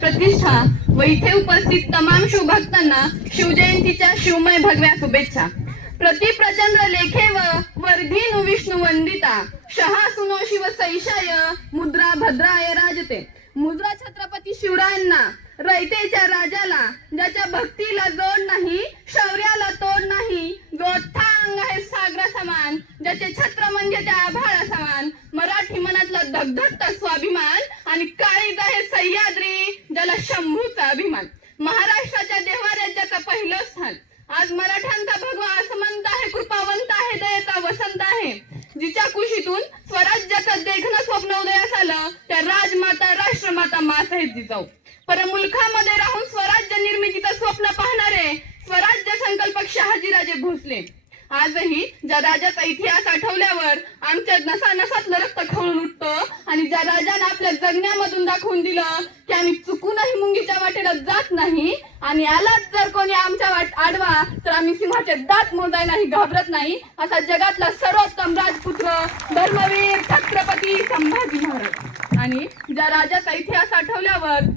प्रतिष्ठा व इथे उपस्थित तमाम शिवभक्तांना शिवजयंतीच्या शिवमय भगव्या शुभेच्छा। प्रति प्रचंड लेखे व वर्धीनु विष्णू वंदिता शहा सुनो शिव सैशाय मुद्रा भद्राय राजते। मुद्रा छत्रपती शिवरायांना, रयतेच्या राजाला, ज्याच्या भक्तीला जोड नाही, शौर्याला तोड नाही, गोठांग आहे सागरा समान, ज्याचे छत्र म्हणजे त्या आभाळा समान, मराठी मनातला धगधगता स्वाभिमान आणि काळीज आहे सह्याद्री, ज्याला शंभूचा अभिमान। महाराष्ट्राच्या देवाऱ्याचं पहिलं स्थान। आज मराठ्यांचा भगवा असमंत आहे, कृपावंत आहे, दयेचा वसंत आहे, जिच्या कुशीतून स्वराज्याचं देखणं स्वप्न उदयास आलं, त्या राजमाता राष्ट्रमाता मासाहेब जिजाऊ। परमुलखामध्ये राहून स्वराज्य निर्मितीचं स्वप्न पाहणारे स्वराज्य संकल्पक शहाजीराजे भोसले। आजही ज्या राजाचा इतिहास आठवल्यावर आमच्या नसानसातलं रक्त खवळून उठतं आणि ज्या राजाने आपल्या जगण्यामधून दाखवून दिलं की आम्ही चुकूनही मुंगीच्या वाटेला जात नाही आणि आलाच जर कोणी आमच्या आडवा तर आम्ही सिंहाचे दात मोजायलाही घाबरत नाही, असा जगातला सर्वोत्तम राजपुत्र धर्मवीर छत्रपती संभाजी महाराज। आणि ज्या राजाचा इतिहास आठवल्यावर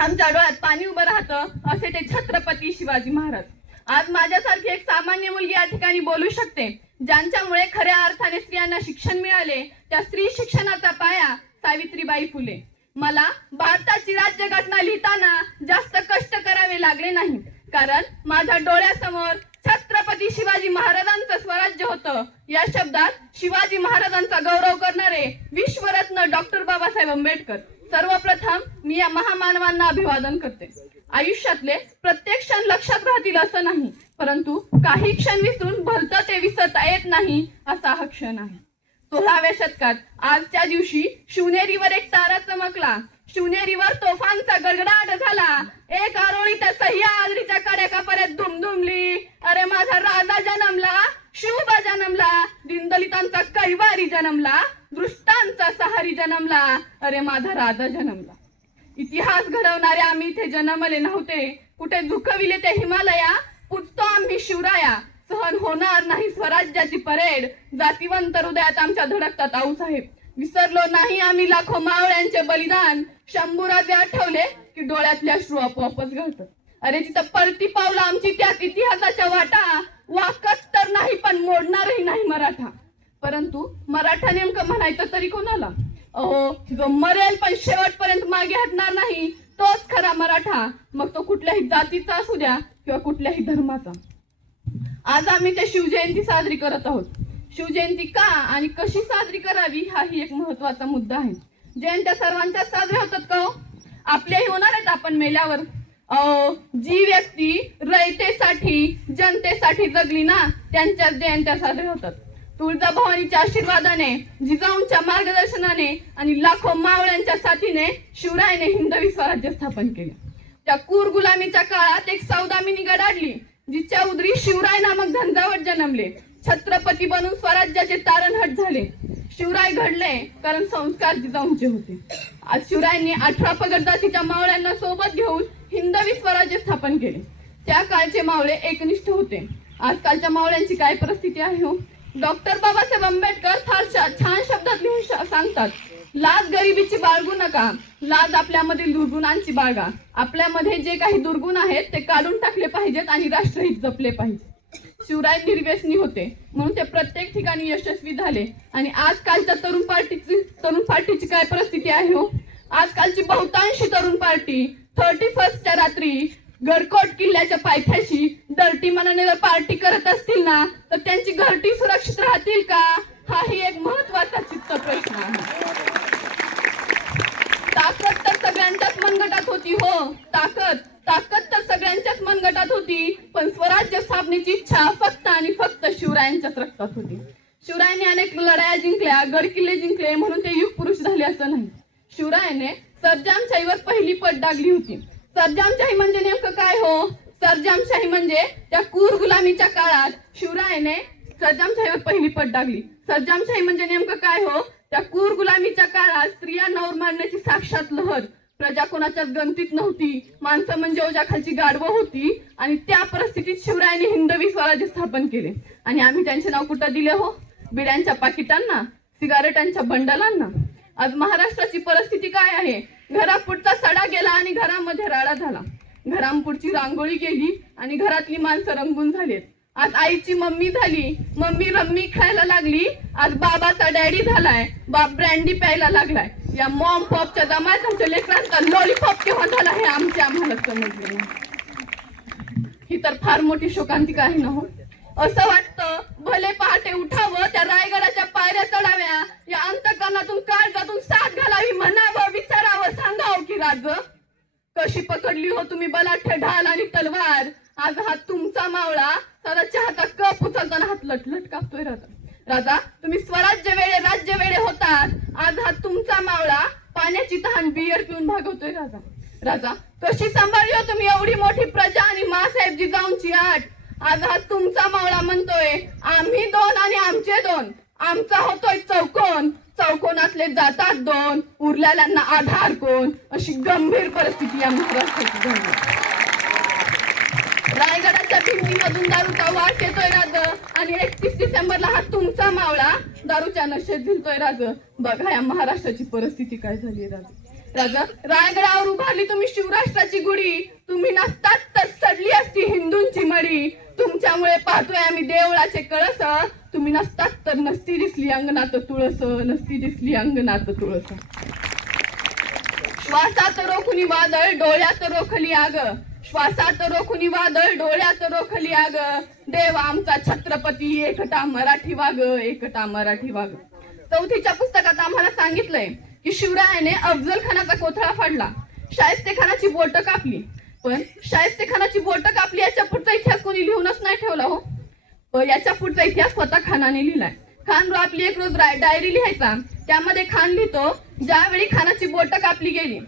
आमच्या डोळ्यात पाणी उभं राहतं असे ते छत्रपती शिवाजी महाराज। आज माझ्यासारखी एक सामान्य मुलगी या ठिकाणी बोलू शकते, ज्यांच्यामुळे खऱ्या अर्थाने स्त्रियांना शिक्षण मिळाले, त्या स्त्री शिक्षणाचा पाया सावित्रीबाई फुले। मला भारताची राज्यघटना लिहिताना जास्त कष्ट करावे लागले नाही, कारण माझ्या डोळ्यासमोर छत्रपती शिवाजी महाराजांचं स्वराज्य होतं। या शब्दात शिवाजी महाराजांचा गौरव करणारे विश्वरत्न डॉक्टर बाबासाहेब आंबेडकर। सर्वप्रथम मी या महामानवांना अभिवादन करते। आयुष्यातले प्रत्येक क्षण लक्षात राहतील असं नाही, परंतु काही क्षण विसरून भलतं ते विसरता येत नाही असा हा क्षण आहे। 16व्या शतकात आजच्या दिवशी शिवनेरीवर एक तारा चमकला, शिवनेरीवर तोफांचा गडगडाट झाला, एक आरोळी त्या सह्याद्रीच्या कड्याकापर्यंत दुमदुमली। अरे माझा राजा जन्मला, शिवबा जन्मला, दीनदलितांचा कैवारी जन्मला, दृष्टांचा सहारी जन्मला, अरे माझा राजा जन्मला। इतिहास घडवणारे आम्ही इथे जन्मले नव्हते, कुठे झुकविले ते हिमालया, पूजतो आम्ही शिवराया, सहन होणार नाही स्वराज्याची परेड, जातीवंत हृदयात आमच्या धडकतात आऊसाहेब। विसरलो नाही आम्ही लाखो मावळ्यांचे बलिदान, शंभूराजे आठवले की डोळ्यातले अश्रू आपोआपच गळतात। अरे जिथं परती पावलं आमची त्यात इतिहासाच्या वाटा, वाकत तर नाही पण मोडणारही नाही मराठा। परंतु मराठा नेमकं म्हणायचं तरी कोणाला? अहो, जो मरेल पण शेवटपर्यंत मागे हटणार नाही तोच खरा मराठा, मग तो कुठल्याही जातीचा असू द्या किंवा कुठल्याही धर्माचा। आज आम्ही ते शिवजयंती साजरी करत आहोत। शिवजयंती का आणि कशी साजरी करावी हाही एक महत्वाचा मुद्दा आहे। जयंत्या सर्वांच्या साजऱ्या होतात का हो? आपल्याही होणार आहेत आपण मेल्यावर। जी व्यक्ती रयतेसाठी जनतेसाठी जगली ना, त्यांच्या जयंत्या साजऱ्या होतात। तुळजाभवानीच्या आशीर्वादाने, जिजाऊंच्या मार्गदर्शनाने आणि लाखो मावळ्यांच्या साथीने शिवरायाने हिंदवी स्वराज्य स्थापन केले। त्या क्रूर गुलामीच्या काळात एक सौदामिनी गडाडली, जिच्या उदरी शिवराय नामक झंझावट जन्मले। छत्रपती बनून स्वराज्याचे तारणहट झाले। शिवराय घडले कारण संस्कार जिजाऊंचे होते। आज शिवरायांनी 18 पगड जातीच्या मावळ्यांना सोबत घेऊन हिंदवी स्वराज्य स्थापन केले। त्या काळचे मावळे एकनिष्ठ होते। आजकालच्या मावळ्यांची काय परिस्थिती आहे हो? डॉक्टर बाबासाहेब आंबेडकर फार छान शब्दात लिहून सांगतात, लाज गरिबीची बाळगू नका, लाज आपल्यामधील दुर्गुणांची बाळगा। आपल्यामध्ये जे काही दुर्गुण आहेत ते काढून टाकले पाहिजेत आणि राष्ट्रहित जपले पाहिजे। शिवराय निर्व्यसनी होते म्हणून ते प्रत्येक ठिकाणी यशस्वी झाले। आणि आजकालच्या तरुण पार्टीची काय परिस्थिती आहे हो? आजकालची बहुतांशी तरुण पार्टी 31च्या रात्री गडकोट किल्ल्याच्या पायथ्याशी डर्टी मनाने जर पार्टी करत असतील ना, तर त्यांची घरटी सुरक्षित राहतील का? हाही एक महत्वाचा चित्त प्रश्न आहे। ताकद तर सगळ्यांच्याच मनगटात होती हो, ताकद तर सगळ्यांच्याच मनगटात होती, पण स्वराज्य स्थापनेची इच्छा फक्त आणि फक्त शिवरायांच्याच रक्तात होती। शिवरायांनी अनेक लढाया जिंकल्या, गड किल्ले जिंकले म्हणून ते युग पुरुष झाले असं नाही। शिवरायाने सरजामशाहीवर पहिली पट डागली होती। सरजामशाही म्हणजे नेमकं काय हो? सरजामशाही म्हणजे त्या क्रूर गुलामीच्या काळात शिवरायाने सरजामशाहीवर पहिली पट डागली। सरजामशाही म्हणजे नेमकं काय हो? त्या क्रूर गुलामीच्या काळात स्त्रिया नवर मारण्याची साक्षात लहर, प्रजा कोणाच्याच गणतीत नव्हती, माणसं म्हणजे ओझ्याखालची गाढवं होती आणि त्या परिस्थितीत शिवरायाने हिंदवी स्वराज्य स्थापन केले। आणि आम्ही त्यांचे नाव कुठं दिले हो? बिड्यांच्या पाकिटांना, सिगारेटांच्या बंडलांना। आज महाराष्ट्राची परिस्थिती काय आहे? घरापुढचा सडा गेला आणि घरामध्ये राडा झाला. घरापुढची रांगोळी गेली आणि घरातली माणसं रंगून झालीत. आज आईची मम्मी झाली, मम्मी रम्मी खायला लागली. आज बाबाचा डॅडी झालाय, बाप ब्रँडी प्यायला लागलाय. या मॉम पॉपच्या जमात आमच्या लेकरांचा लॉलीपॉप केव्हा झाला हे आम्हाला समजले नाही. ही तर फार मोठी शोकांतिका आहे ना हो. असं वाटतं भले पहाटे उठावं, त्या रायगडाच्या पायऱ्या चढाव्या, या अंतकरणातून काळजातून साथ घालावी, म्हणावं, विचारावं, सांगावं की राज कशी पकडली हो तुम्ही बलाढ्य ढाल आणि तलवार. आज हा तुमचा मावळा साधा चहाचा कप उचलताना हात लटलट कापतोय राजा. तुम्ही स्वराज्य वेळे राज्य वेळे होतात. आज हा तुमचा मावळा पाण्याची तहान बियर पिऊन भागवतोय राजा. कशी सांभाळली हो तुम्ही एवढी मोठी प्रजा आणि मासाहेब जिजाऊंची आठ. आज हा तुमचा मावळा म्हणतोय आम्ही दोन आणि आमचे दोन, आमचा होतोय चौकोन, चौकोनातले जातात दोन, उरलेल्यांना आधार कोण. अशी गंभीर परिस्थिती या महाराष्ट्राची झाली. रायगडाच्या भिंतीमधून दारूचा वास येतोय राज आणि 31 डिसेंबरला हा तुमचा मावळा दारूच्या नशेत झुलतोय राज. बघा या महाराष्ट्राची परिस्थिती काय झाली राज. रायगडावर उभारली तुम्ही शिवराष्ट्राची गुढी, तुम्ही नसतात तर सडली असती हिंदूंची मडी. तुमच्यामुळे पाहतोय आम्ही देवळाचे कळस, तुम्ही नसतात तर नसती दिसली अंगणात तुळस, नसती दिसली अंगणात तुळस. श्वासात रोखुनी वादळ डोळ्यात रोखली आग, श्वासात रोखुनी वादळ डोळ्यात रोखली आग. देव आमचा छत्रपती एकटा मराठी वाग, एकटा मराठी वाग. चौथीच्या पुस्तकात आम्हाला सांगितलंय की शिवरायाने अफजल खानाचा कोथळा फाडला, शाहिस्तेखानाची बोट कापली. पण शाहिस्तेखानाची बोट कापली याच्या पुढचा इतिहास कोणी लिहूनच नाही ठेवला हो. पण याच्या पुढचा इतिहास स्वतः खानाने लिहिलाय. खान आपली एक रोज डायरी लिहायचा. त्यामध्ये खान लिहितो ज्यावेळी खानाची बोट कापली गेली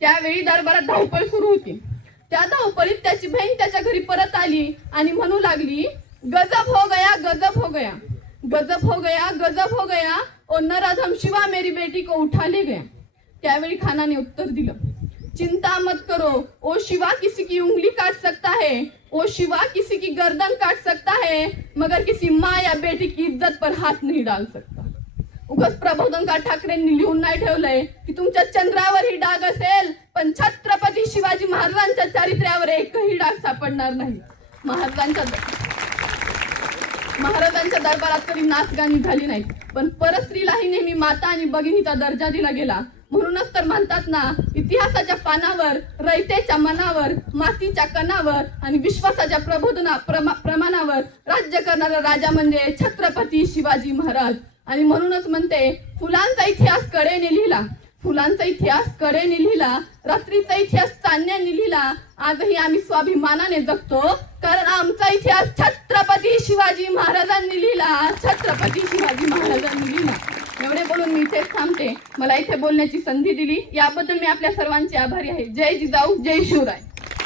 त्यावेळी दरबारात धावपळ सुरू होती. त्या धावपळीत त्याची बहीण त्याच्या घरी परत आली आणि म्हणू लागली गजब हो गया, गजब हो गया, गजब हो गया, गजब हो गया, और नराधम शिवा मेरी बेटी को उठा ले गया. त्यावेळी खानाने उत्तर दिलं चिंता मत करो, ओ शिवा किसी की उंगली काट सकता है, ओ शिवा किसी की गर्दन काट सकता है, मगर किसी माँ या बेटी की इज्जत पर हाथ नहीं डाल सकता. उगाच प्रबोधनकार ठाकरेंनी लिहून नाही ठेवलंय की तुमच्या चंद्रावर ही डाग असेल पण छत्रपती शिवाजी महाराजांच्या चारित्र्यावर एकही डाग सापडणार नाही. महाराजांच्या दरबारात तरी नाचगाणी झाली नाही, पण परस्त्रीलाही नेहमी माता आणि भगिनीचा दर्जा दिला गेला. म्हणूनच तर म्हणतात ना इतिहासाच्या पानावर, रयतेच्या मनावर, मातीच्या कणावर आणि विश्वासाच्या प्रमाणावर राज्य करणारा राजा म्हणजे छत्रपती शिवाजी महाराज. आणि म्हणूनच म्हणते फुलांचा इतिहास कडेने लिहिला, फुलांचा इतिहास कडेने लिहिला, रात्रीचा इतिहास चांदण्याने लिहिला. आजही आम्ही स्वाभिमानाने जगतो कारण आमचा इतिहास छत्रपती शिवाजी महाराजांनी लिहिला, छत्रपती शिवाजी महाराजांनी लिहिला. एवढे बोलून मी इथेच थांबते. मला इथे बोलण्याची संधी दिली याबद्दल मी आपल्या सर्वांची आभारी आहे. जय जिजाऊ, जय शिवराय.